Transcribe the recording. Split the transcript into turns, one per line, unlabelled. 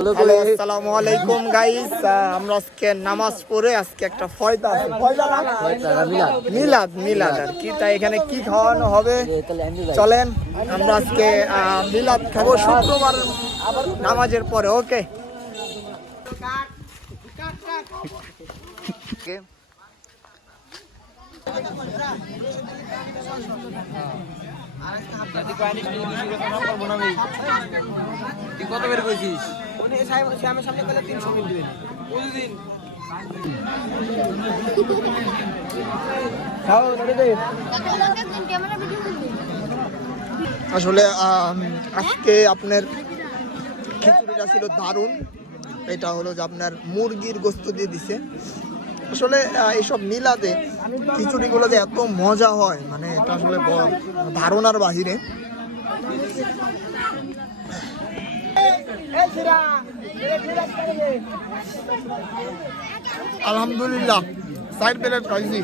Hello আসসালামু আলাইকুম guys আমরা আজকে নামাজ পড়ে আজকে একটা ফয়দা আছে। ফয়দা না মিলাদ মিলাদ। আর কি তাই এখানে কি খাওয়ানো হবে? চলেন আমরা আজকে মিলাদ খাব শুক্রবার নামাজের পরে ওকে?
কত বের করেছিস
ক্যামেরা ভিডিও করবি
আসলে আজকে আপনার খিচুড়িটা ছিল দারুণ। এটা হলো যে আপনার মুরগির গোস্ত দিয়ে দিছে। আসলে এইসব মিলাতে খিচুড়িগুলো যে এত মজা হয় মানে এটা আসলে ধারণার বাহিরে। আলহামদুলিল্লাহ সাইড প্লেট খাইছি